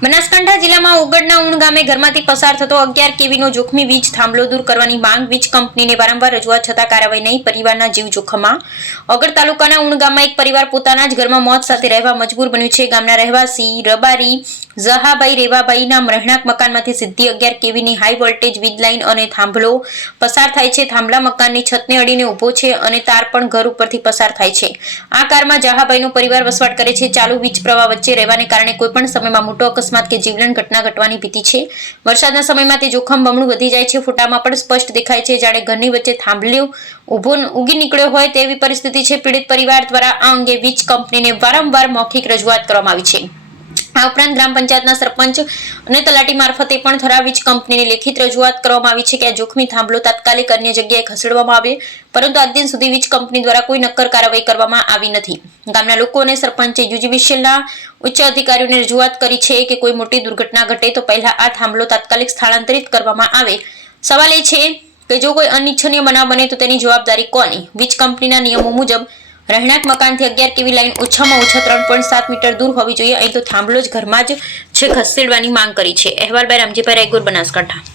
બનાસકાંઠા જિલ્લામાં ઓગળના ઉણ ગામે ઘરમાંથી પસાર થતો 11 કેવીનો જોખમી વીજ થાંભલો દૂર કરવાની માંગ વીજ કંપનીને વારંવાર રજૂઆત છતાં કાર્યવાહી નહીં. પરિવારના જીવ જોખમમાં. ઓગળ તાલુકાના ઉણ ગામમાં એક પરિવાર પોતાના જ ઘરમાં મોત સાથે રહેવા મજબૂર બન્યું છે. ગામના રહેવાસી રબારી ઝહાભાઈ રેવાભાઈના રહેણાંક મકાનમાંથી સીધી 11 કેવીની હાઈ વોલ્ટેજ વીજ લાઇન અને થાંભલો પસાર થાય છે. થાંભલા મકાનની છતને અડીને ઊભો છે અને તાર પણ ઘર ઉપરથી પસાર થાય છે. આ કારમાં ઝહાભાઈનો પરિવાર વસવાટ કરે છે. ચાલુ વીજ પ્રવાહ વચ્ચે રહેવાને કારણે કોઈપણ સમયમાં મોટો અકસ્માત કે જીવલેણ ઘટના ઘટવાની ભીતિ છે. વરસાદના સમયમાં તે જોખમ બમણું વધી જાય છે. ફોટામાં પણ સ્પષ્ટ દેખાય છે જાણે ઘરની વચ્ચે થાંભલો ઉગી નીકળ્યો હોય તેવી પરિસ્થિતિ છે. પીડિત પરિવાર દ્વારા આ અંગે વીજ કંપનીને વારંવાર મૌખિક રજૂઆત કરવામાં આવી છે. આ ઉપરાંત ગ્રામ પંચાયતના સરપંચ અને તલાટી મારફતે પણ થરા વીજ કંપનીને લેખિત રજૂઆત કરવામાં આવી છે કે આ જોખમી થાંભલો તાત્કાલિક અન્ય જગ્યાએ ખસેડવામાં આવે, પરંતુ આજ દિન સુધી વીજ કંપની દ્વારા કોઈ નક્કર કાર્યવાહી કરવામાં આવી નથી. ગામના લોકો અને સરપંચે યુજીવીસીએલના ઉચ્ચ અધિકારીઓને રજૂઆત કરી છે કે કોઈ મોટી દુર્ઘટના ઘટે તો પહેલા આ થાંભલો તાત્કાલિક સ્થળાંતરિત કરવામાં આવે. સવાલ એ છે કે જો કોઈ અનિચ્છનીય બનાવ બને તો તેની જવાબદારી કોની? વીજ કંપનીના નિયમો મુજબ રહેણાંક મકાનથી 11 કેવી લાઇન ઓછામાં ઓછા 3.7 મીટર દૂર હોવી જોઈએ. અહીં તો થાંભલો જ ઘરમાં જ છે ખસેડવાની માંગ કરી છે. અહેવાલ બાય રામજીભાઈ રાયગોર, બનાસકાંઠા.